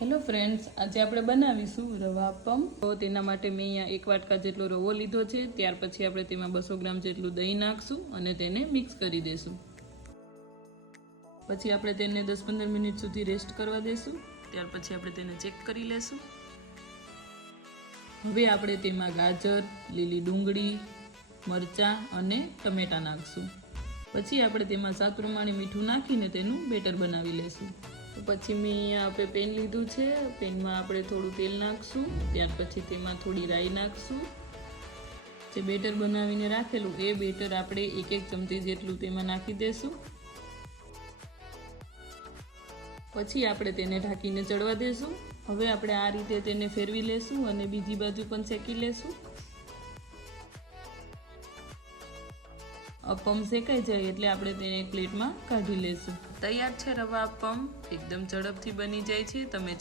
Hello friends, આજે આપણે બનાવીશું રવા અપમ. તો તેના માટે મેં અહીંયા 1 વાટકા જેટલો રવો લીધો છે. ત્યાર પછી આપણે તેમાં 200 ગ્રામ જેટલું દહીં નાખશું અને તેને મિક્સ કરી દઈશું. પછી આપણે તેને 10-15 મિનિટ સુધી રેસ્ટ કરવા દઈશું. ત્યાર પછી આપણે તેને ચેક કરી લેશું. હવે આપણે તેમાં ગાજર, લીલી ડુંગળી, મરચાં અને ટમેટાં નાખશું. પછી આપણે તેમાં સ્વાદ પ્રમાણે મીઠું નાખીને તેનું બેટર બનાવી લેશું. તો પછી મેં અહીંયા આપણે પેન લીધું છે. પેનમાં આપણે થોડું તેલ નાખશું. ત્યાર પછી તેમાં થોડી રાઈ નાખશું. જે બેટર બનાવીને રાખેલું એ બેટર આપણે 1 ચમચી જેટલું તેમાં નાખી દઈશું. પછી આપણે તેને ઢાંકીને ચડવા દઈશું. હવે આપણે આ રીતે તેને ફેરવી લેશું અને બીજી બાજુ પણ શેકી લેશું. અપમ શેકાઈ જાય એટલે આપણે તેને એક પ્લેટમાં કાઢી લેશું. તૈયાર છે રવા અપમ. એકદમ ઝડપથી બની જાય છે. તમે